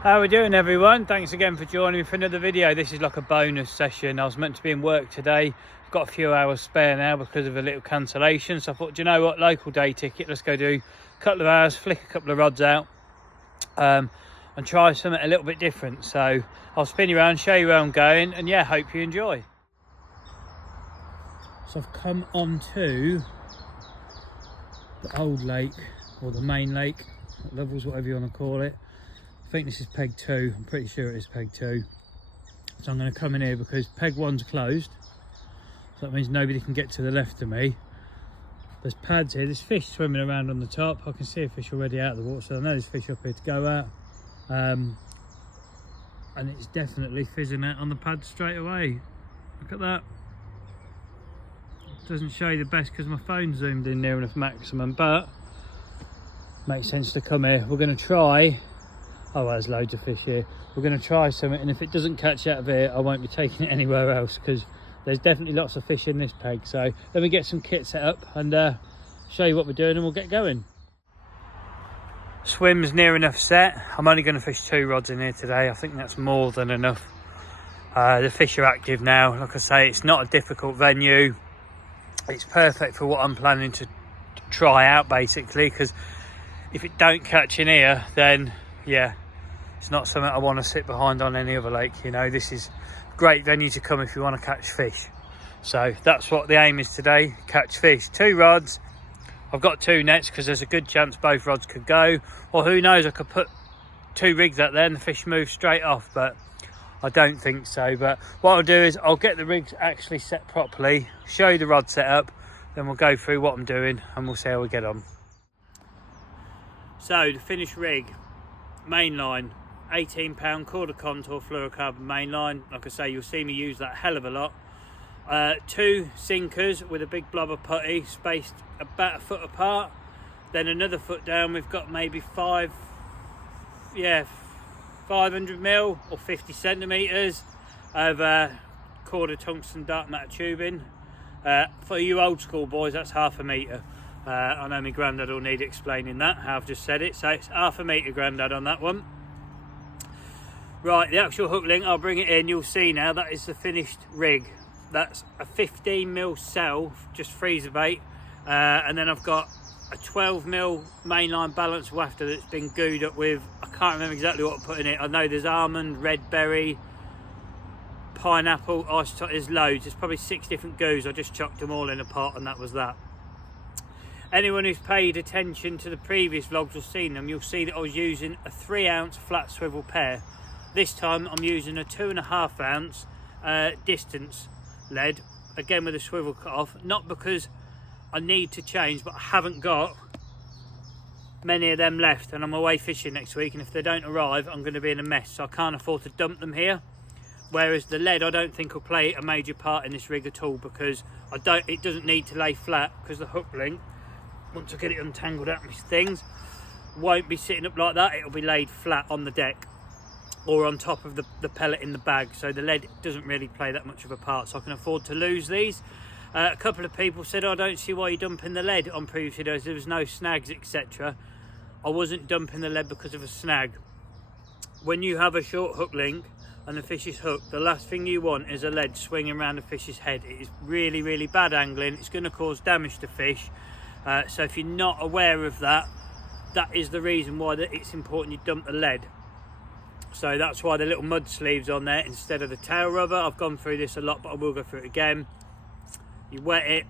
How are we doing, everyone? Thanks again for joining me for another video. This is like a bonus session. I was meant to be in work today. I've got a few hours spare now because of a little cancellation, so I thought, do you know what, local day ticket, let's go do a couple of hours, flick a couple of rods out and try something a little bit different. So I'll spin you around, show you where I'm going, and yeah, hope you enjoy. So I've come on to the old lake, or the main lake, Levels, whatever you want to call it. I think this is peg 2, I'm pretty sure it is peg 2. So I'm going to come in here because peg 1's closed. So that means nobody can get to the left of me. There's pads here, there's fish swimming around on the top. I can see a fish already out of the water, so I know there's fish up here to go out. And it's definitely fizzing out on the pad straight away. Look at that. It doesn't show you the best because my phone's zoomed in near enough maximum, but makes sense to come here. We're going to try. Oh, there's loads of fish here. We're going to try something, and if it doesn't catch out of here, I won't be taking it anywhere else because there's definitely lots of fish in this peg. So let me get some kit set up and show you what we're doing, and we'll get going. Swim's near enough set. I'm only going to fish 2 rods in here today. I think that's more than enough. The fish are active now. Like I say, it's not a difficult venue. It's perfect for what I'm planning to try out, basically, because if it don't catch in here, then yeah, it's not something I want to sit behind on any other lake. You know, this is a great venue to come if you want to catch fish. So that's what the aim is today, catch fish. 2 rods. I've got 2 nets because there's a good chance both rods could go, or who knows, I could put 2 rigs out there and the fish move straight off, but I don't think so. But what I'll do is I'll get the rigs actually set properly, show you the rod setup, then we'll go through what I'm doing and we'll see how we get on. So the finished rig, main line, 18 pound quarter contour fluorocarbon main line. Like I say, you'll see me use that hell of a lot. 2 sinkers with a big blob of putty spaced about a foot apart. Then another foot down, we've got maybe 500 mil or 50 centimeters of quarter tungsten dark matter tubing. For you old school boys, that's ½ meter. I know my granddad will need explaining that, how I've just said it. So it's ½ meter, granddad, on that one. Right, the actual hook link, I'll bring it in. You'll see now that is the finished rig. That's a 15 mil cell, just freezer bait, and then I've got a 12 mil mainline balance wafter that's been gooed up with, I can't remember exactly what I put in it. I know there's almond, red berry, pineapple, there's loads. There's probably 6 different goos. I just chucked them all in a pot and that was that. Anyone who's paid attention to the previous vlogs or seen them, you'll see that I was using a 3 ounce flat swivel pair. This time I'm using a 2.5 ounce distance lead, again with a swivel cut off, not because I need to change, but I haven't got many of them left and I'm away fishing next week, and if they don't arrive I'm going to be in a mess, so I can't afford to dump them here. Whereas the lead I don't think will play a major part in this rig at all, because it doesn't need to lay flat, because the hook link, once I get it untangled out of these things, won't be sitting up like that. It'll be laid flat on the deck or on top of the pellet in the bag, so the lead doesn't really play that much of a part, so I can afford to lose these. A couple of people said, I don't see why you're dumping the lead on previous videos, there was no snags, etc. I wasn't dumping the lead because of a snag. When you have a short hook link and the fish is hooked, the last thing you want is a lead swinging around the fish's head. It is really, really bad angling. It's going to cause damage to fish. So if you're not aware of that, that is the reason why it's important you dump the lead. So that's why the little mud sleeves on there instead of the tail rubber. I've gone through this a lot, but I will go through it again. You wet it.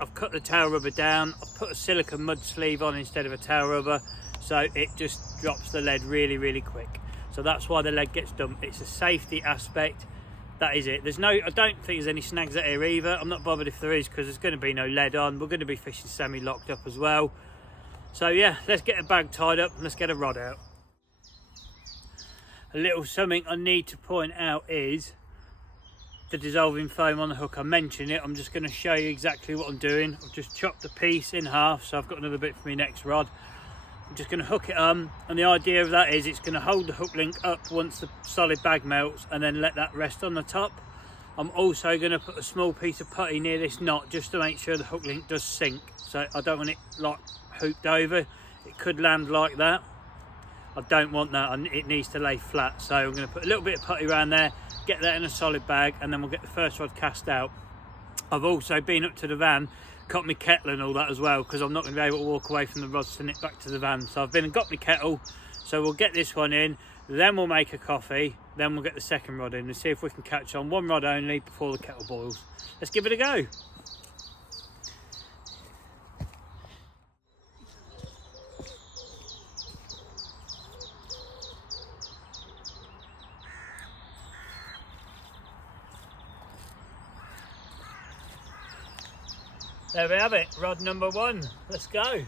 I've cut the tail rubber down. I've put a silicone mud sleeve on instead of a tail rubber, so it just drops the lead really, really quick. So that's why the lead gets dumped. It's a safety aspect. That is it. I don't think there's any snags out here either. I'm not bothered if there is, because there's going to be no lead on. We're going to be fishing semi-locked up as well. So yeah, let's get a bag tied up and let's get a rod out. A little something I need to point out is the dissolving foam on the hook. I mentioned it. I'm just going to show you exactly what I'm doing. I've just chopped the piece in half, so I've got another bit for my next rod. I'm just going to hook it on, and the idea of that is it's going to hold the hook link up once the solid bag melts and then let that rest on the top. I'm also going to put a small piece of putty near this knot just to make sure the hook link does sink. So I don't want it like hooped over. It could land like that. I don't want that. It needs to lay flat, so I'm going to put a little bit of putty around there, get that in a solid bag, and then we'll get the first rod cast out. I've also been up to the van, got my kettle and all that as well, because I'm not going to be able to walk away from the rods to nip back to the van. So I've been and got my kettle, so we'll get this one in, then we'll make a coffee, then we'll get the second rod in and see if we can catch on one rod only before the kettle boils. Let's give it a go. There we have it, rod number one. Let's go.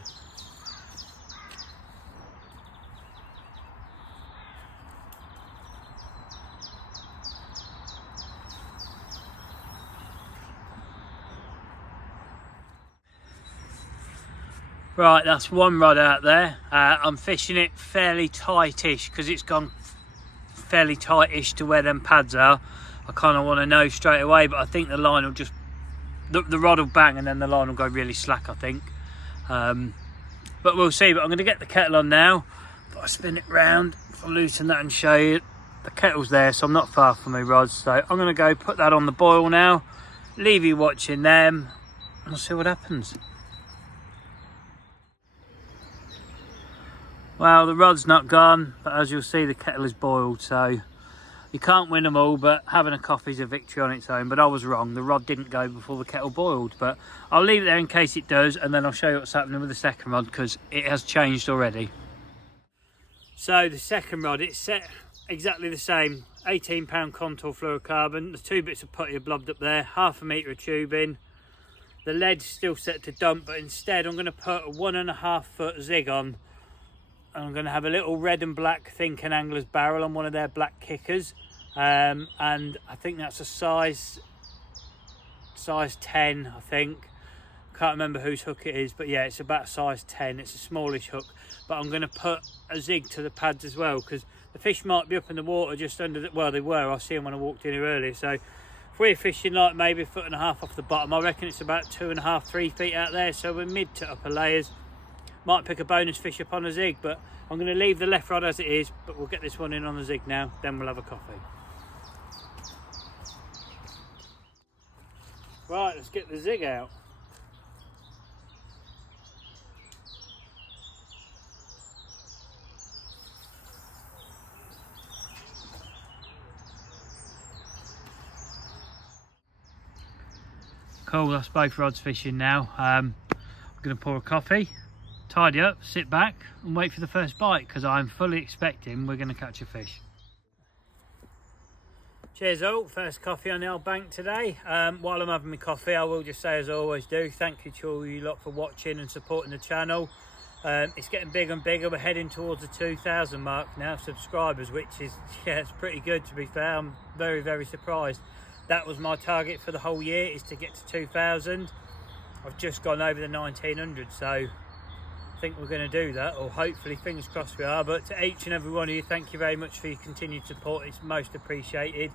Right, that's one rod out there. I'm fishing it fairly tightish because it's gone fairly tightish to where them pads are. I kind of want to know straight away, but I think the line will just, the rod will bang and then the line will go really slack, I think. But we'll see. But I'm going to get the kettle on now. If I spin it round, I'll loosen that and show you. The kettle's there, so I'm not far from my rods. So I'm going to go put that on the boil now. Leave you watching them and we'll see what happens. Well, the rod's not gone, but as you'll see, the kettle is boiled, so you can't win them all, but having a coffee's a victory on its own. But I was wrong, the rod didn't go before the kettle boiled, but I'll leave it there in case it does, and then I'll show you what's happening with the second rod, because it has changed already. So the second rod, it's set exactly the same, 18-pound contour fluorocarbon, the 2 bits of putty are blobbed up there, 1/2 metre of tubing. The lead's still set to dump, but instead I'm going to put a 1.5 foot zig on. I'm going to have a little red and black Thinking Angler's barrel on one of their black kickers, and I think that's a size 10, I think. Can't remember whose hook it is, but yeah, it's about size 10. It's a smallish hook, but I'm going to put a zig to the pads as well, because the fish might be up in the water just under the, well, they were, I see them when I walked in here earlier. So if we're fishing like maybe 1.5 foot off the bottom, I reckon it's about 2.5, 3 feet out there, so we're mid to upper layers. Might pick a bonus fish up on a zig, but I'm going to leave the left rod as it is, but we'll get this one in on the zig now, then we'll have a coffee. Right, let's get the zig out. Cool, that's both rods fishing now. I'm going to pour a coffee, tidy up, sit back and wait for the first bite, because I'm fully expecting we're going to catch a fish. Cheers all, first coffee on the old bank today. While I'm having my coffee, I will just say, as I always do, thank you to all you lot for watching and supporting the channel. It's getting bigger and bigger. We're heading towards the 2,000 mark now, subscribers, which is, yeah, it's pretty good to be fair. I'm very, very surprised. That was my target for the whole year, is to get to 2,000. I've just gone over the 1,900, so I think we're going to do that, or hopefully, fingers crossed we are. But to each and every one of you, thank you very much for your continued support. It's most appreciated.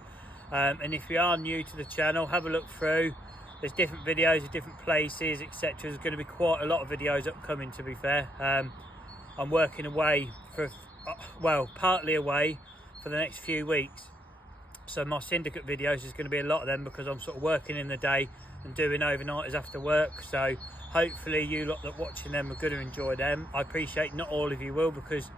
And if you are new to the channel, have a look through. There's different videos of different places, etc. There's going to be quite a lot of videos upcoming, to be fair. I'm working away for, well, partly away for the next few weeks. So my syndicate videos is going to be a lot of them, because I'm sort of working in the day and doing overnighters after work. So hopefully you lot that watching them are going to enjoy them. I appreciate not all of you will, because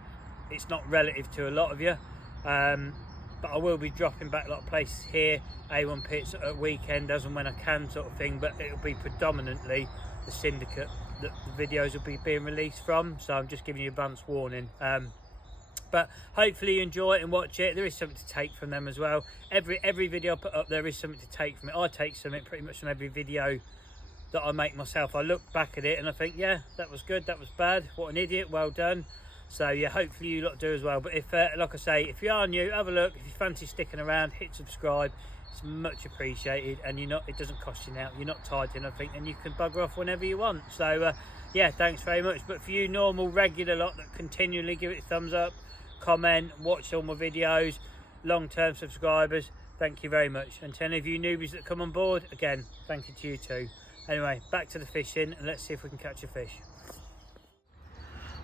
it's not relative to a lot of you. But I will be dropping back a lot of places here, A1 pits at weekend as and when I can, sort of thing. But it'll be predominantly the syndicate that the videos will be being released from. So I'm just giving you advance warning. But hopefully you enjoy it and watch it. There is something to take from them as well. Every video I put up, there is something to take from it. I take something pretty much from every video that I make myself. I look back at it and I think, yeah, that was good, that was bad, what an idiot, well done. So yeah, hopefully you lot do as well. But if, like I say, if you are new, have a look. If you fancy sticking around, hit subscribe. It's much appreciated, and you're not, it doesn't cost you now. You're not tied to nothing, and you can bugger off whenever you want. So yeah, thanks very much. But for you normal, regular lot that continually give it a thumbs up, comment, watch all my videos, long-term subscribers, thank you very much. And to any of you newbies that come on board, again, thank you to you too. Anyway, back to the fishing, and let's see if we can catch a fish.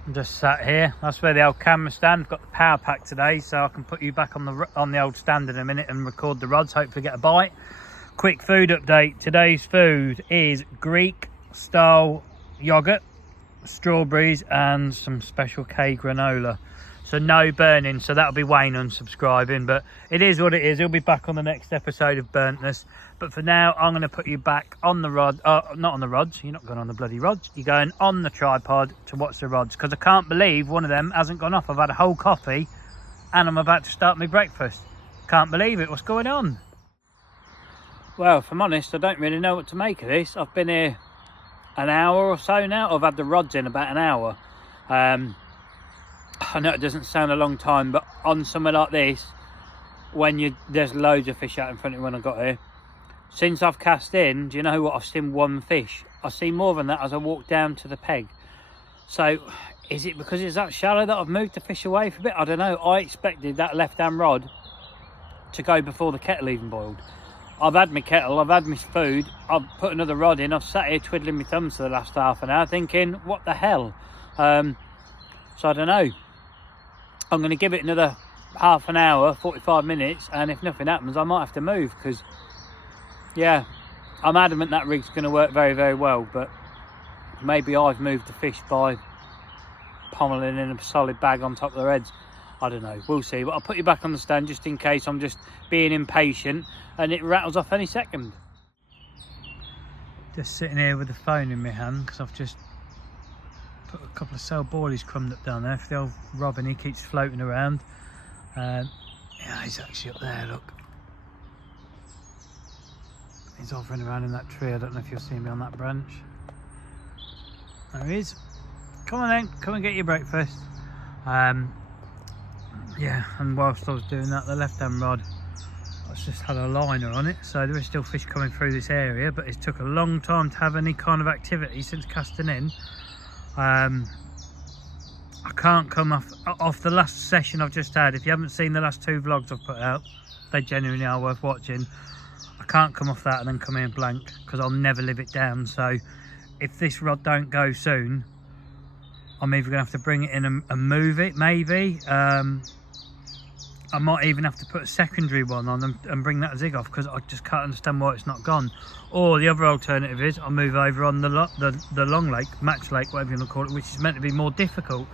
I'm just sat here. That's where the old camera stand. I've got the power pack today, so I can put you back on the old stand in a minute and record the rods. Hopefully get a bite. Quick food update. Today's food is Greek style yogurt, strawberries, and some special K granola. So no burning, so that'll be Wayne unsubscribing, but it is what it is. He'll be back on the next episode of Burntness. But for now, I'm going to put you back on the rod, not on the rods. You're not going on the bloody rods. You're going on the tripod to watch the rods, because I can't believe one of them hasn't gone off. I've had a whole coffee and I'm about to start my breakfast. Can't believe it. What's going on? Well, if I'm honest, I don't really know what to make of this. I've been here an hour or so now. I've had the rods in about an hour. I know it doesn't sound a long time, but on somewhere like this, when there's loads of fish out in front of you when I got here, since I've cast in, do you know what? I've seen one fish. I see more than that as I walk down to the peg. So is it because it's that shallow that I've moved the fish away for a bit? I don't know. I expected that left hand rod to go before the kettle even boiled. I've had my kettle, I've had my food, I've put another rod in, I've sat here twiddling my thumbs for the last half an hour thinking, what the hell? So I don't know. I'm going to give it another half an hour, 45 minutes, and if nothing happens, I might have to move, because, yeah, I'm adamant that rig's going to work very, very well, but maybe I've moved the fish by pommeling in a solid bag on top of their heads. I don't know, we'll see. But I'll put you back on the stand just in case I'm just being impatient and it rattles off any second. Just sitting here with the phone in my hand, because I've just put a couple of cell boilies crumbed up down there for the old Robin. He keeps floating around. Yeah, he's actually up there, look. He's hovering around in that tree. I don't know if you'll see me on that branch. There he is. Come on then, come and get your breakfast. Yeah, and whilst I was doing that, the left hand rod, it's just had a liner on it, so there is still fish coming through this area, but it took a long time to have any kind of activity since casting in. I can't come off the last session I've just had. If you haven't seen the last 2 vlogs I've put out, they genuinely are worth watching. I can't come off that and then come in blank, because I'll never live it down. So if this rod don't go soon, I'm either going to have to bring it in and move it, maybe. I might even have to put a secondary one on and bring that zig off, because I just can't understand why it's not gone. Or the other alternative is I'll move over on the long lake, match lake, whatever you want to call it, which is meant to be more difficult.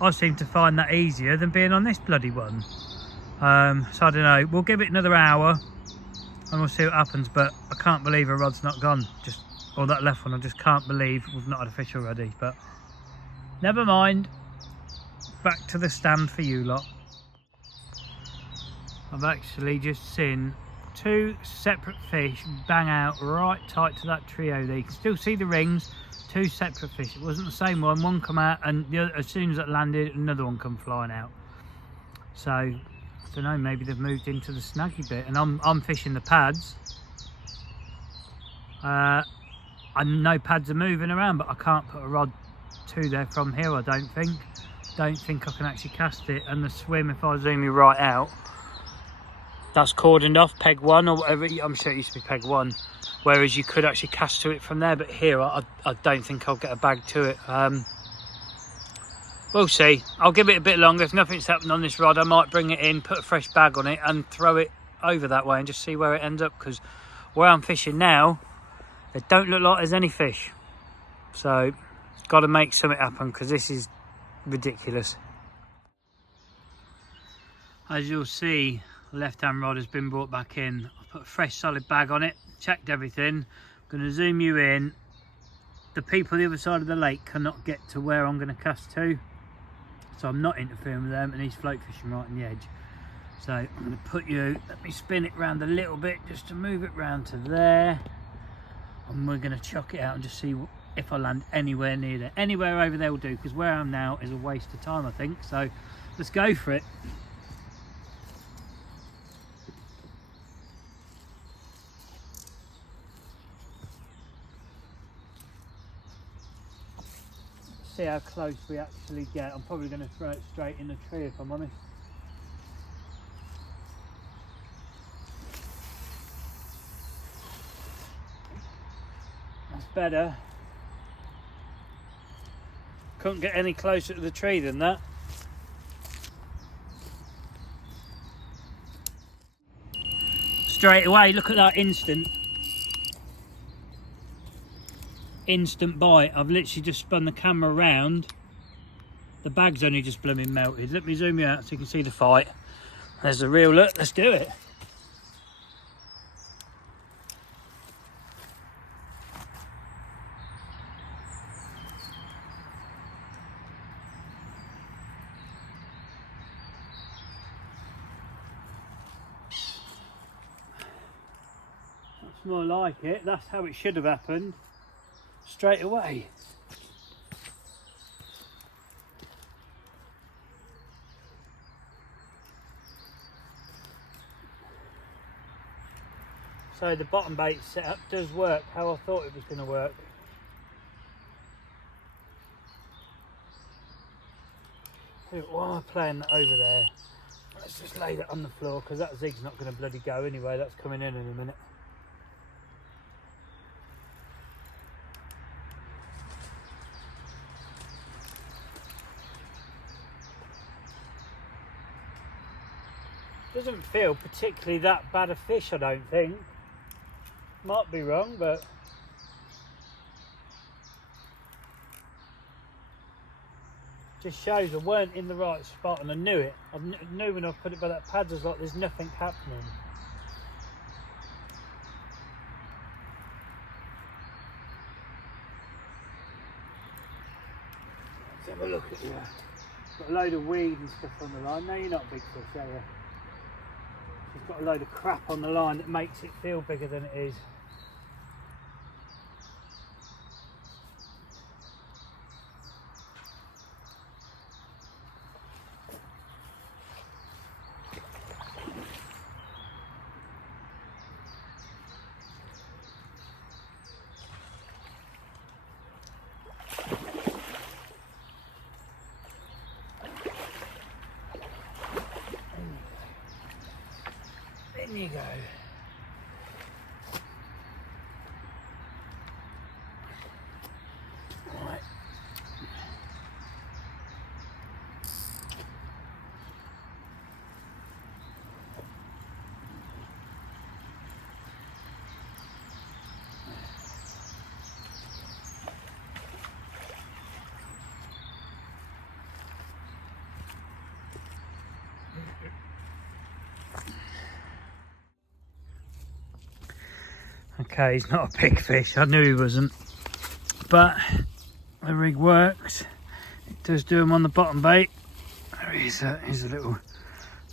I seem to find that easier than being on this bloody one. So I don't know, we'll give it another hour and we'll see what happens, but I can't believe a rod's not gone. Or that left one, I just can't believe we've not had a fish already, but never mind. Back to the stand for you lot. I've actually just seen 2 separate fish bang out right tight to that trio there. You can still see the rings, 2 separate fish. It wasn't the same one come out, and the other, as soon as it landed, another one come flying out. So I don't know, maybe they've moved into the snaggy bit, and I'm fishing the pads. I know pads are moving around, but I can't put a rod to there from here, I don't think. Don't think I can actually cast it, and the swim, if I zoom you right out, that's cordoned off, peg 1 or whatever. I'm sure it used to be peg 1, whereas you could actually cast to it from there, but here I don't think I'll get a bag to it. We'll see. I'll give it a bit longer. If nothing's happened on this rod, I might bring it in, put a fresh bag on it and throw it over that way and just see where it ends up, because where I'm fishing now, it don't look like there's any fish. So got to make something happen, because this is ridiculous. As you'll see, the left hand rod has been brought back in. I put a fresh solid bag on it, checked everything. I'm going to zoom you in. The people on the other side of the lake cannot get to where I'm going to cast to, so I'm not interfering with them, and he's float fishing right on the edge. So I'm going to put you, let me spin it round a little bit just to move it round to there, and we're going to chuck it out and just see if I land anywhere near there. Anywhere over there will do, because where I am now is a waste of time, I think. So let's go for it. See how close we actually get. I'm probably going to throw it straight in the tree, if I'm honest. That's better. Couldn't get any closer to the tree than that. Straight away, look at that instant bite. I've literally just spun the camera around. The bag's only just blooming melted. Let me zoom you out so you can see the fight. There's a real look. Let's do it. That's more like it. That's how it should have happened. Straight away. So the bottom bait setup does work how I thought it was going to work. While I'm playing that over there, let's just lay that on the floor because that zig's not going to bloody go anyway. That's coming in a minute. Doesn't feel particularly that bad a fish, I don't think. Might be wrong, but just shows I weren't in the right spot, and I knew it. I knew when I put it by that pad, I was like, there's nothing happening. Let's have a look at you. Got a load of weed and stuff on the line. No, you're not big fish, are you? She's got a load of crap on the line that makes it feel bigger than it is. There you go. Right. Okay, he's not a big fish. I knew he wasn't, but the rig works. It does do him on the bottom bait. There he is. He's a little,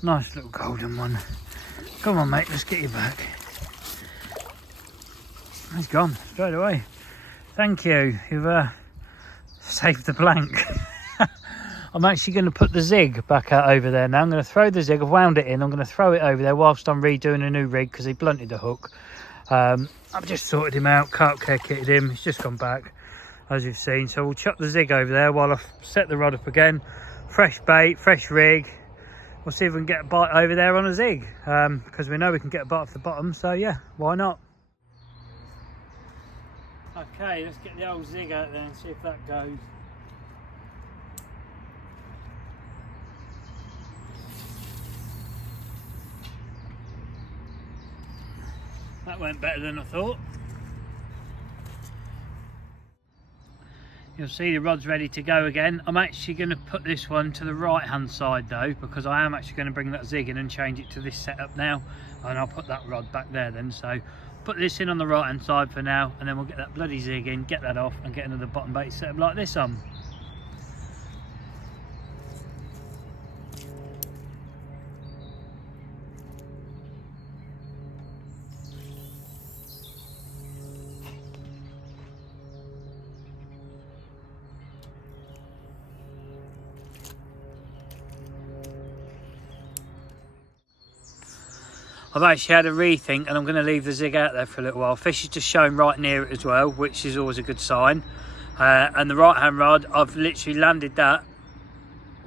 nice little golden one. Come on, mate, let's get you back. He's gone straight away. Thank you. You've saved the blank. I'm actually going to put the zig back out over there now. I'm going to throw the zig. I've wound it in. I'm going to throw it over there whilst I'm redoing a new rig because he blunted the hook. I've just sorted him out, carp care kitted him, he's just gone back as you've seen. So we'll chuck the zig over there while I set the rod up again. Fresh bait, fresh rig. We'll see if we can get a bite over there on a zig because we know we can get a bite off the bottom, so yeah, why not? Okay, let's get the old zig out there and see if that goes. That went better than I thought. You'll see the rod's ready to go again. I'm actually going to put this one to the right hand side though, because I am actually going to bring that zig in and change it to this setup now, and I'll put that rod back there then. So put this in on the right hand side for now, and then we'll get that bloody zig in, get that off, and get another bottom bait setup like this on. I've actually had a rethink and I'm going to leave the zig out there for a little while. Fish is just showing right near it as well, which is always a good sign. And the right hand rod, I've literally landed that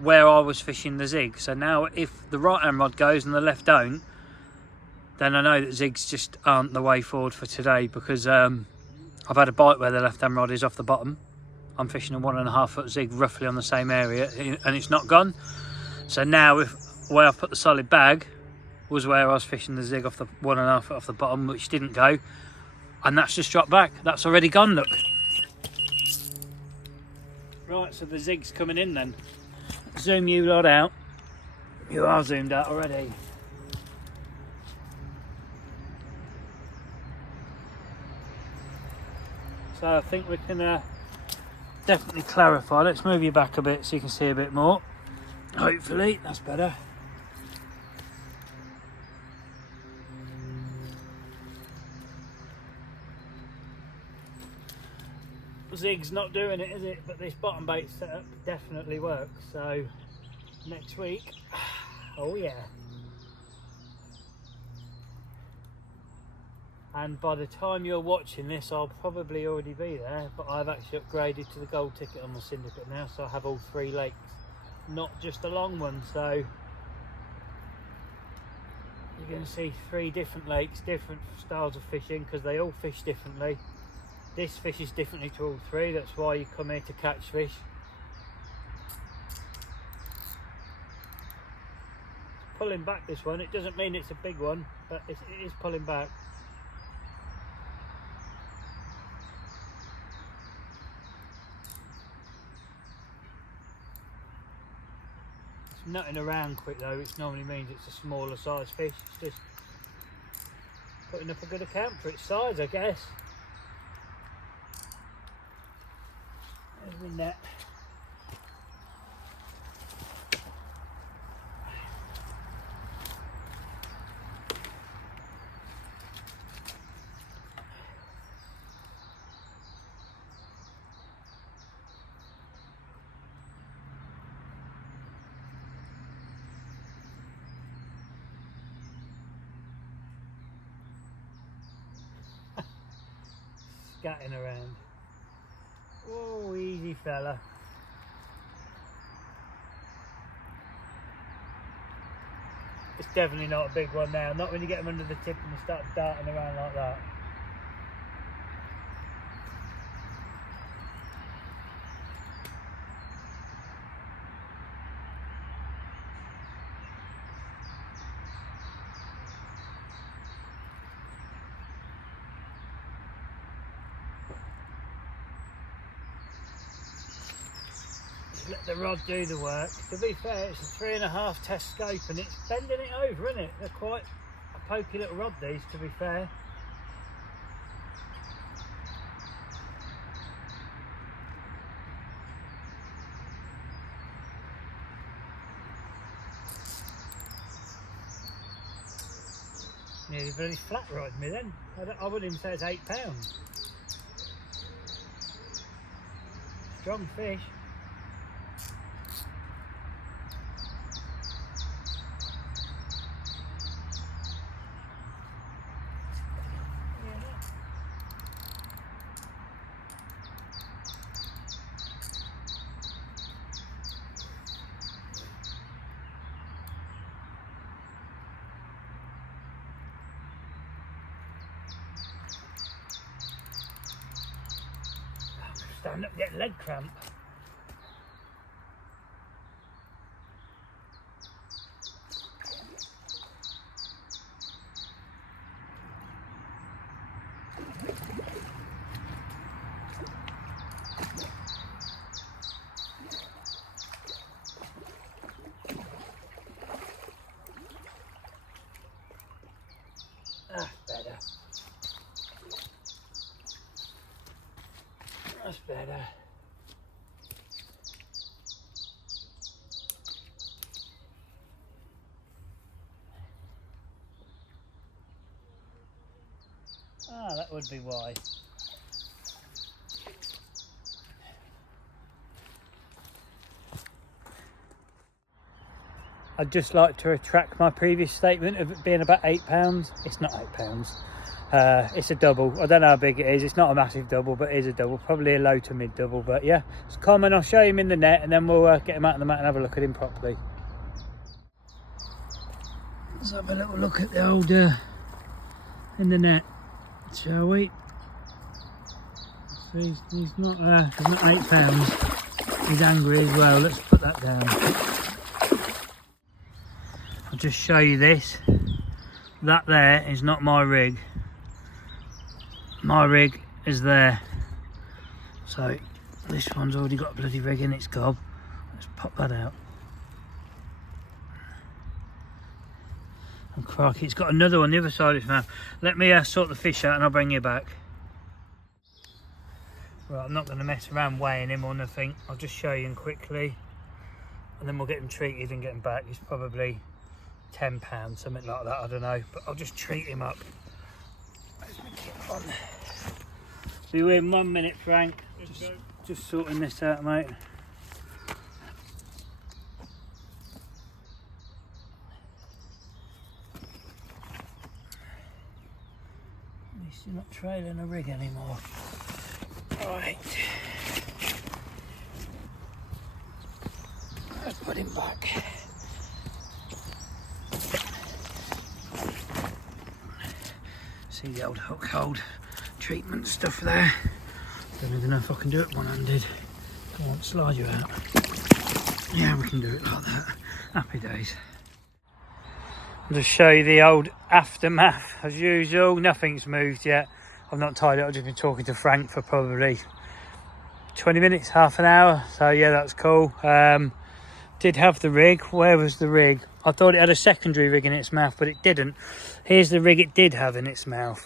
where I was fishing the zig. So now if the right hand rod goes and the left don't, then I know that zigs just aren't the way forward for today, because I've had a bite where the left hand rod is off the bottom I'm fishing a 1.5 foot zig roughly on the same area, and it's not gone. So now, where I put the solid bag was where I was fishing the zig off the 1.5 foot off the bottom, which didn't go, and that's just dropped back. That's already gone, look. Right, so the zig's coming in then. Zoom you lot out. You are zoomed out already. So I think we can definitely clarify. Let's move you back a bit so you can see a bit more. Hopefully, that's better. Zig's not doing it, is it? But this bottom bait setup definitely works. So next week, oh yeah. And by the time you're watching this, I'll probably already be there, but I've actually upgraded to the gold ticket on my Syndicate now, so I have all 3 lakes, not just a long one. So you're going to see 3 different lakes, different styles of fishing, because they all fish differently. This fishes differently to all 3, that's why you come here to catch fish. It's pulling back, this one. It doesn't mean it's a big one, but it is pulling back. It's nutting around quick though, which normally means it's a smaller size fish. It's just putting up a good account for its size, I guess. There's my net. Scatting around. Oh, easy fella. It's definitely not a big one now. Not when you get them under the tip and they start darting around like that. Let the rod do the work. To be fair, it's a 3.5 test scope and it's bending it over, isn't it? They're quite a pokey little rod, these, to be fair. Nearly bloody flat rod me then. I wouldn't even say it's 8 pounds. Strong fish. Stand up, get leg cramp. That's better. That's better. Ah, that would be why. I'd just like to retract my previous statement of it being about £8. It's not £8. It's a double. I don't know how big it is. It's not a massive double, but it is a double. Probably a low to mid double, but yeah. It's common. I'll show him in the net and then we'll get him out on the mat and have a look at him properly. Let's have a little look at the old in the net, shall we? He's not 8 pounds. He's angry as well. Let's put that down. I'll just show you this. That there is not my rig. My rig is there. So this one's already got a bloody rig in its gob. Let's pop that out. And crikey, it's got another one on the other side of its mouth. Let me sort the fish out and I'll bring you back. Right, I'm not going to mess around weighing him or nothing. I'll just show you him quickly. And then we'll get him treated and get him back. He's probably £10, something like that, I don't know. But I'll just treat him up. Where's my kit on? Be with in 1 minute, Frank. Just sorting this out, mate. At least you're not trailing a rig anymore. Right. Let's put him back. See the old hook hold treatment stuff there. Don't even know if I can do it one-handed. Come on, slide you out. Yeah, we can do it like that. Happy days. I'll just show you the old aftermath as usual. Nothing's moved yet. I've not tied it. I've just been talking to Frank for probably 20 minutes, half an hour. So yeah, that's cool. Did have the rig. Where was the rig? I thought it had a secondary rig in its mouth, but it didn't. Here's the rig it did have in its mouth.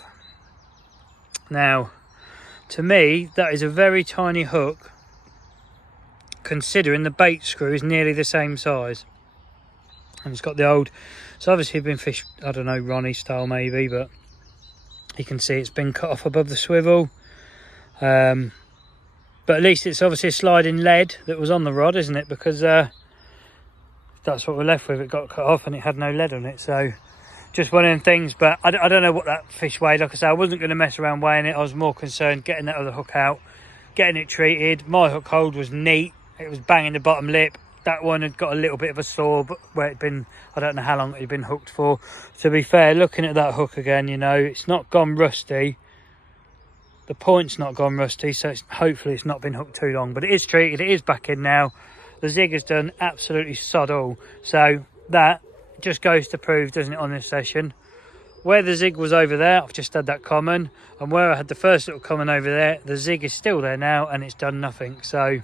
Now, to me, that is a very tiny hook, considering the bait screw is nearly the same size. And it's got the old, it's obviously been fished, I don't know, Ronnie style maybe, but you can see it's been cut off above the swivel. But at least it's obviously a sliding lead that was on the rod, isn't it? Because that's what we're left with. It got cut off and it had no lead on it. So just one of them things. But I don't know what that fish weighed. Like I said, I wasn't going to mess around weighing it. I was more concerned getting that other hook out, getting it treated. My hook hold was neat. It was banging the bottom lip. That one had got a little bit of a sore, but where it'd been, I don't know how long it had been hooked for. To be fair, looking at that hook again, you know, it's not gone rusty. The point's not gone rusty, so hopefully it's not been hooked too long. But it is treated, it is back in now. The zig has done absolutely sod all. So that just goes to prove, doesn't it, on this session. Where the zig was over there, I've just had that common. And where I had the first little common over there, the zig is still there now and it's done nothing. So,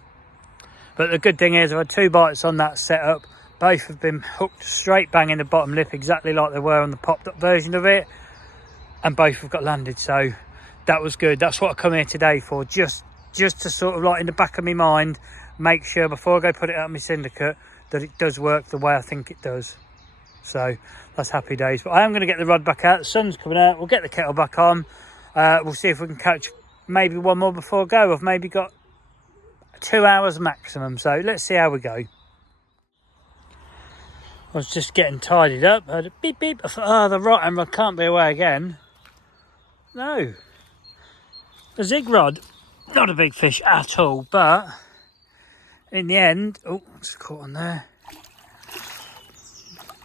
but the good thing is I've had 2 bites on that setup. Both have been hooked straight bang in the bottom lip, exactly like they were on the popped up version of it. And both have got landed, so that was good. That's what I come here today for, just to sort of like in the back of my mind, make sure before I go put it out in my syndicate that it does work the way I think it does. So that's happy days. But I am going to get the rod back out. The sun's coming out. We'll get the kettle back on. We'll see if we can catch maybe one more before I go. I've maybe got 2 hours maximum, so let's see how we go. I was just getting tidied up. I had a beep beep. I thought, oh, the right hand rod can't be away again. No. The zig rod, not a big fish at all, but in the end, oh, it's caught on there.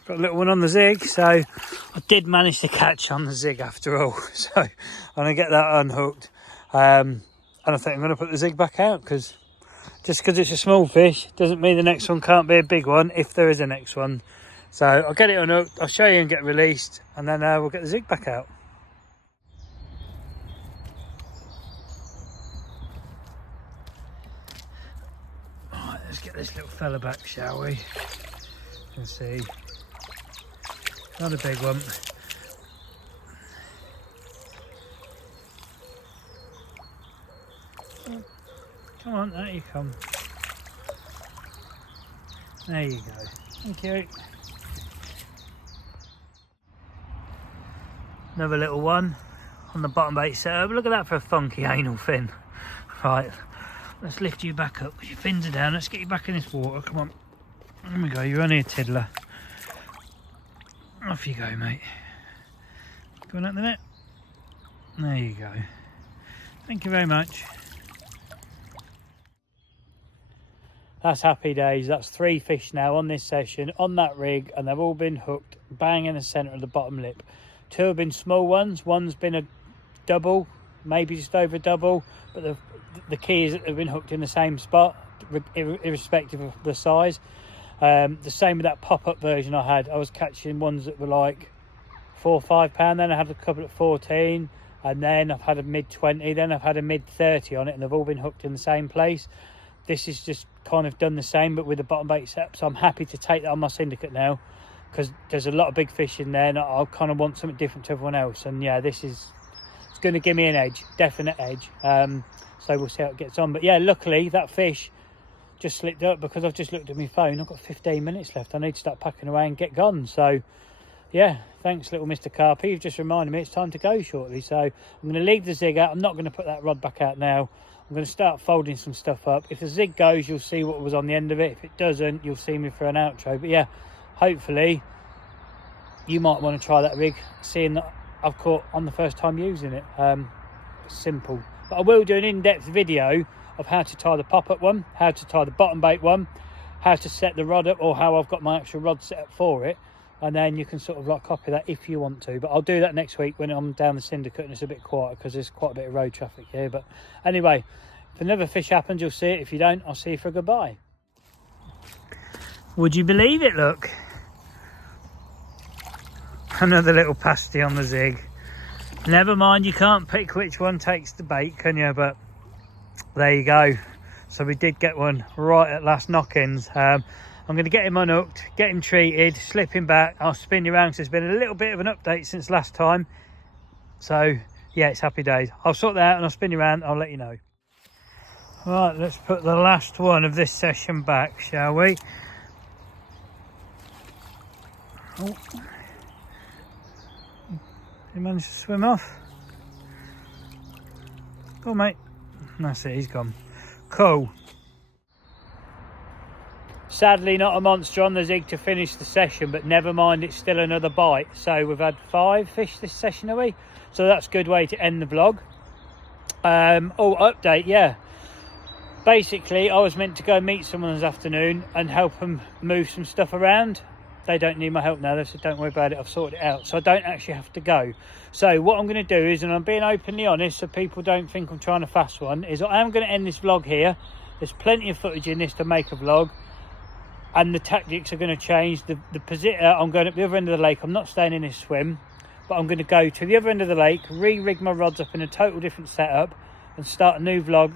Got a little one on the zig, so I did manage to catch on the zig after all. So I'm going to get that unhooked. And I think I'm going to put the zig back out, because just because it's a small fish doesn't mean the next one can't be a big one if there is a next one. So I'll get it unhooked, I'll show you and get released, and then we'll get the zig back out. Right, let's get this little fella back, shall we? You can see, not a big one. Come on, there you come. There you go. Thank you. Another little one on the bottom bait setup. Look at that for a funky anal fin. Right, let's lift you back up because your fins are down. Let's get you back in this water. Come on. There we go. You're only a tiddler. Off you go, mate. Going up the net. There you go. Thank you very much. That's happy days. That's 3 fish now on this session on that rig, and they've all been hooked bang in the centre of the bottom lip. 2 have been small ones. One's been a double, maybe just over double, but the key is that they've been hooked in the same spot, irrespective of the size. The same with that pop-up version I had. I was catching ones that were like 4 or 5 pound, then I had a couple at 14, and then I've had a mid 20, then I've had a mid 30 on it, and they've all been hooked in the same place. This is just kind of done the same, but with the bottom bait setup. So I'm happy to take that on my Syndicate now, because there's a lot of big fish in there, and I kind of want something different to everyone else. And yeah, it's going to give me an edge, definite edge. So we'll see how it gets on. But yeah, luckily that fish just slipped up, because I've just looked at my phone. I've got 15 minutes left. I need to start packing away and get gone. So yeah, thanks little Mr. Carp. You've just reminded me it's time to go shortly. So I'm going to leave the zig out. I'm not going to put that rod back out now. I'm going to start folding some stuff up. If the zig goes, you'll see what was on the end of it. If it doesn't, you'll see me for an outro. But yeah, hopefully you might want to try that rig, seeing that I've caught on the first time using it. Simple. But I will do an in-depth video of how to tie the pop-up one, how to tie the bottom bait one, how to set the rod up, or how I've got my actual rod set up for it. And then you can sort of like copy that if you want to. But I'll do that next week when I'm down the Syndicate and it's a bit quiet, because there's quite a bit of road traffic here. But anyway, if another fish happens, you'll see it. If you don't, I'll see you for a goodbye. Would you believe it? Look, another little pasty on the zig. Never mind, you can't pick which one takes the bait, can you? But there you go. So we did get one right at last knock-ins. I'm going to get him unhooked, get him treated, slip him back. I'll spin you around, because there's been a little bit of an update since last time. So yeah, it's happy days. I'll sort that out and I'll spin you around. I'll let you know. Right, let's put the last one of this session back, shall we? Oh. You managed to swim off? Go on, mate. That's it, he's gone. Cool. Sadly not a monster on the zig to finish the session, but never mind, it's still another bite. So we've had 5 fish this session, have we? So that's a good way to end the vlog. Oh, update, yeah. Basically, I was meant to go meet someone this afternoon and help them move some stuff around. They don't need my help now. They said, don't worry about it, I've sorted it out. So I don't actually have to go. So what I'm going to do is, and I'm being openly honest so people don't think I'm trying to fast one, is I am going to end this vlog here. There's plenty of footage in this to make a vlog. And the tactics are going to change. The position, I'm going up the other end of the lake. I'm not staying in this swim, but I'm going to go to the other end of the lake, re-rig my rods up in a total different setup, and start a new vlog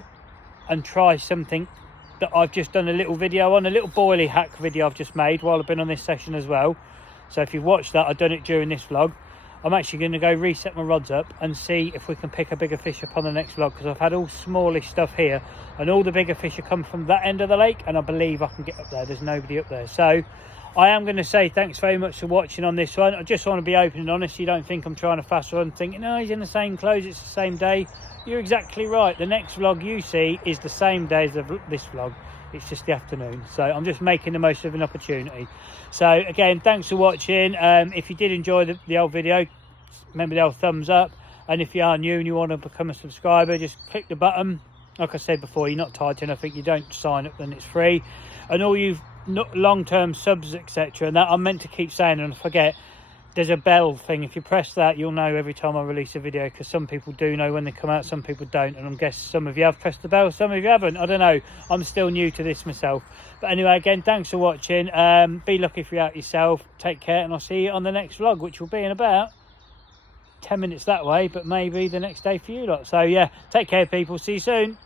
and try something that I've just done a little video on, a little boilie hack video I've just made while I've been on this session as well. So if you've watched that, I've done it during this vlog. I'm actually going to go reset my rods up and see if we can pick a bigger fish up on the next vlog, because I've had all smallish stuff here and all the bigger fish have come from that end of the lake, and I believe I can get up there. There's nobody up there. So I am going to say thanks very much for watching on this one. I just want to be open and honest. You don't think I'm trying to fast run thinking, no, he's in the same clothes, it's the same day. You're exactly right. The next vlog you see is the same day as this vlog. It's just the afternoon. So I'm just making the most of an opportunity. So again, thanks for watching. If you did enjoy the old video, remember the old thumbs up. And if you are new and you want to become a subscriber, just click the button. Like I said before, you're not tied to anything. You don't sign up, then it's free. And all you long-term subs, etc., and that I'm meant to keep saying, and I forget, there's a bell thing. If you press that, you'll know every time I release a video, because some people do know when they come out, some people don't, and I'm guessing some of you have pressed the bell, some of you haven't. I don't know, I'm still new to this myself. But anyway, again, thanks for watching. Be lucky if you're out yourself. Take care, and I'll see you on the next vlog, which will be in about 10 minutes that way, but maybe the next day for you lot. So yeah, take care people, see you soon.